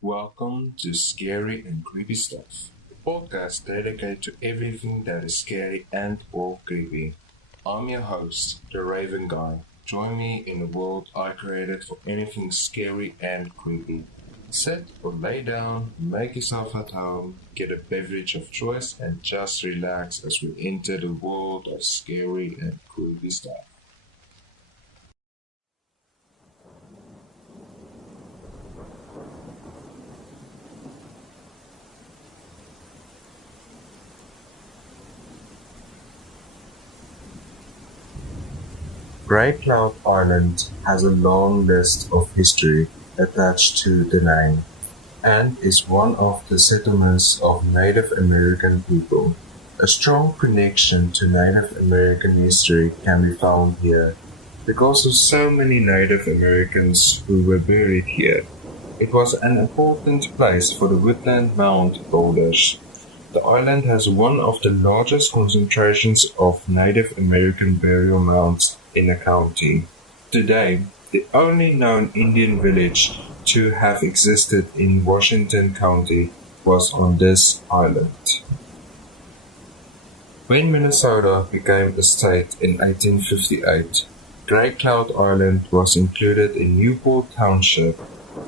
Welcome to Scary and Creepy Stuff, a podcast dedicated to everything that is scary and or creepy. I'm your host, the Raven Guy. Join me in a world I created for anything scary and creepy. Sit or lay down, make yourself at home, get a beverage of choice, and just relax as we enter the world of scary and creepy stuff. Great Cloud Island has a long list of history attached to the name, and is one of the settlements of Native American people. A strong connection to Native American history can be found here because of so many Native Americans who were buried here. It was an important place for the woodland mound builders. The island has one of the largest concentrations of Native American burial mounds in the county. Today, the only known Indian village to have existed in Washington County was on this island. When Minnesota became a state in 1858, Great Cloud Island was included in Newport Township.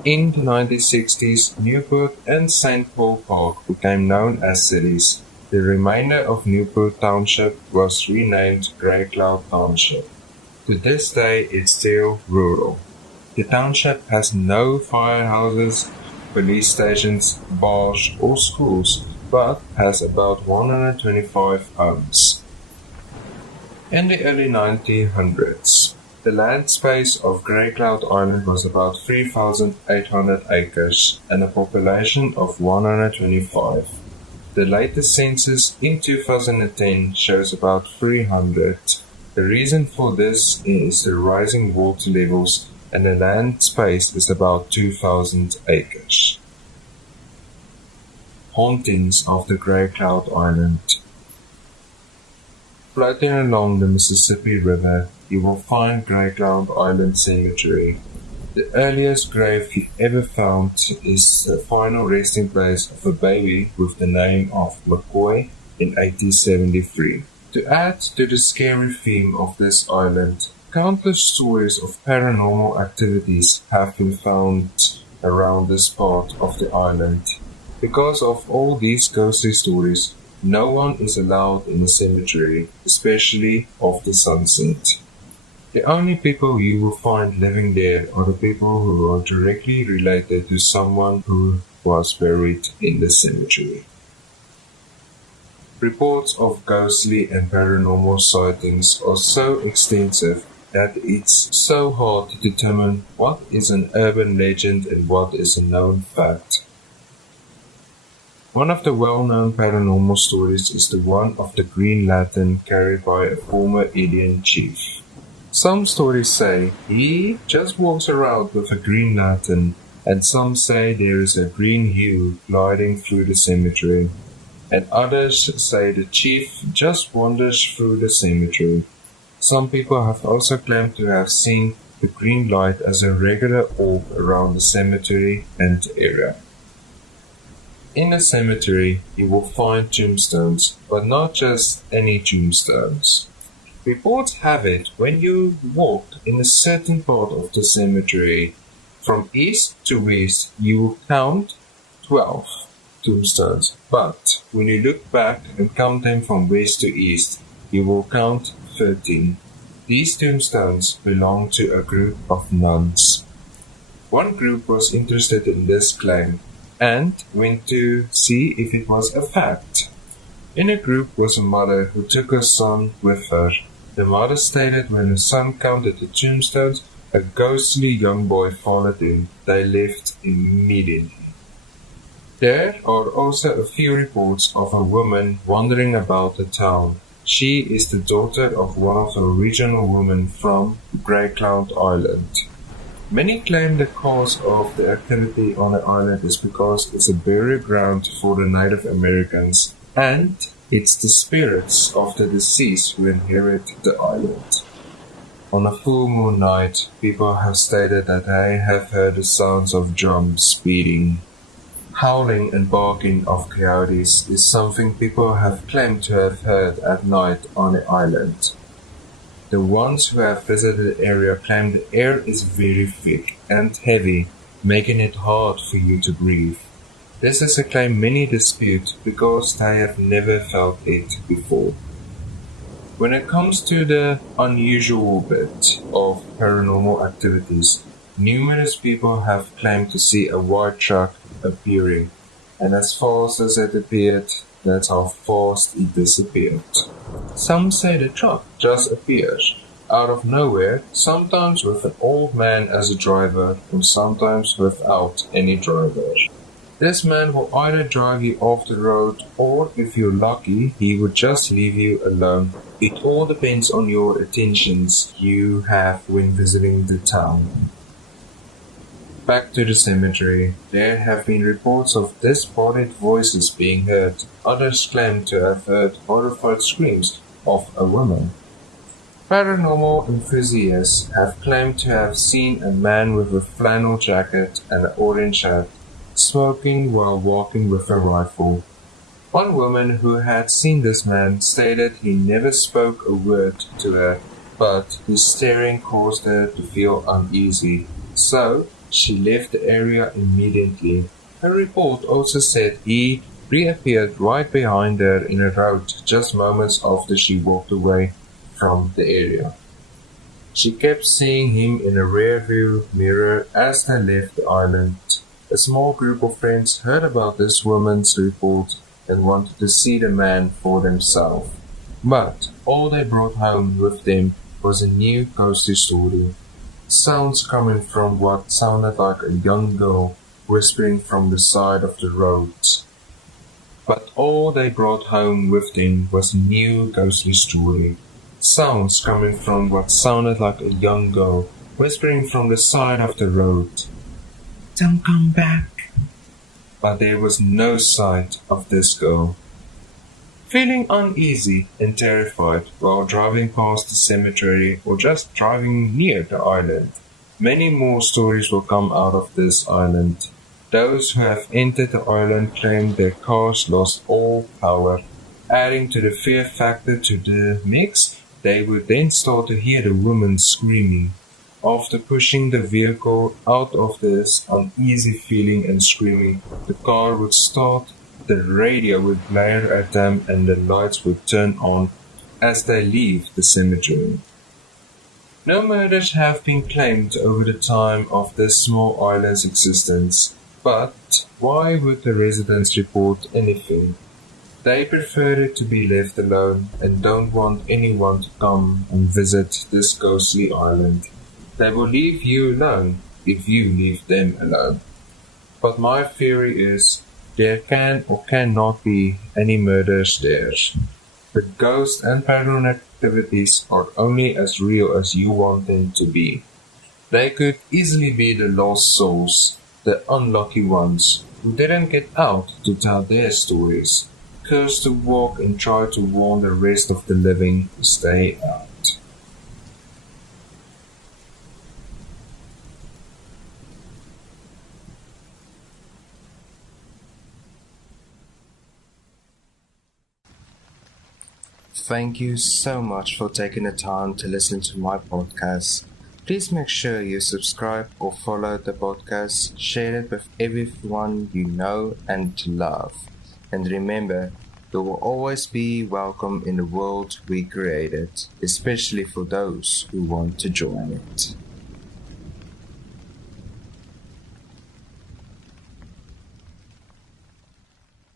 In the 1960s, Newport and Saint Paul Park became known as cities. The remainder of Newport Township was renamed Great Cloud Township. To this day, it's still rural. The township has no firehouses, police stations, bars, or schools, but has about 125 homes. In the early 1900s, the land space of Grey Cloud Island was about 3,800 acres and a population of 125. The latest census in 2010 shows about 300. The reason for this is the rising water levels, and the land space is about 2,000 acres. Hauntings of the Grey Cloud Island. Floating along the Mississippi River, you will find Grey Cloud Island Cemetery. The earliest grave you ever found is the final resting place of a baby with the name of McCoy in 1873. To add to the scary theme of this island, countless stories of paranormal activities have been found around this part of the island. Because of all these ghostly stories, no one is allowed in the cemetery, especially after sunset. The only people you will find living there are the people who are directly related to someone who was buried in the cemetery. Reports of ghostly and paranormal sightings are so extensive that it's so hard to determine what is an urban legend and what is a known fact. One of the well-known paranormal stories is the one of the Green Lantern carried by a former Indian chief. Some stories say he just walks around with a green lantern, and some say there is a green hue gliding through the cemetery, and others say the chief just wanders through the cemetery. Some people have also claimed to have seen the green light as a regular orb around the cemetery and area. In a cemetery, you will find tombstones, but not just any tombstones. Reports have it when you walk in a certain part of the cemetery, from east to west, you will count 12 tombstones, but when you look back and count them from west to east, you will count 13. These tombstones belong to a group of nuns. One group was interested in this claim and went to see if it was a fact. In a group was a mother who took her son with her. The mother stated when her son counted the tombstones, a ghostly young boy followed him. They left immediately. There are also a few reports of a woman wandering about the town. She is the daughter of one of the original women from Grey Cloud Island. Many claim the cause of the activity on the island is because it's a burial ground for the Native Americans, and it's the spirits of the deceased who inherit the island. On a full moon night, people have stated that they have heard the sounds of drums beating. Howling and barking of coyotes is something people have claimed to have heard at night on the island. The ones who have visited the area claim the air is very thick and heavy, making it hard for you to breathe. This is a claim many dispute because they have never felt it before. When it comes to the unusual bit of paranormal activities, numerous people have claimed to see a white truck appearing, and as fast as it appeared, that's how fast it disappeared. Some say the truck just appears out of nowhere, sometimes with an old man as a driver, and sometimes without any driver. This man will either drive you off the road, or if you're lucky, he would just leave you alone. It all depends on your attentions you have when visiting the town. Back to the cemetery. There have been reports of disembodied voices being heard. Others claim to have heard horrified screams of a woman. Paranormal enthusiasts have claimed to have seen a man with a flannel jacket and an orange hat, smoking while walking with a rifle. One woman who had seen this man stated he never spoke a word to her, but his staring caused her to feel uneasy. So, she left the area immediately. Her report also said he reappeared right behind her in a road just moments after she walked away from the area. She kept seeing him in a rearview mirror as they left the island. A small group of friends heard about this woman's report and wanted to see the man for themselves. But all they brought home with them was a new ghostly story. Sounds coming from what sounded like a young girl whispering from the side of the road. But all they brought home with them was a new ghostly story. Sounds coming from what sounded like a young girl whispering from the side of the road. Don't come back. But there was no sight of this girl. Feeling uneasy and terrified while driving past the cemetery or just driving near the island, many more stories will come out of this island. Those who have entered the island claim their cars lost all power. Adding to the fear factor to the mix, they would then start to hear the woman screaming. After pushing the vehicle out of this uneasy feeling and screaming, the car would start. The radio would blare at them and the lights would turn on as they leave the cemetery. No murders have been claimed over the time of this small island's existence, but why would the residents report anything? They prefer it to be left alone and don't want anyone to come and visit this ghostly island. They will leave you alone if you leave them alone. But my theory is there can or cannot be any murders there. The ghosts and paranormal activities are only as real as you want them to be. They could easily be the lost souls, the unlucky ones, who didn't get out to tell their stories, cursed to walk and try to warn the rest of the living to stay out. Thank you so much for taking the time to listen to my podcast. Please make sure you subscribe or follow the podcast, share it with everyone you know and love. And remember, you will always be welcome in the world we created, especially for those who want to join it.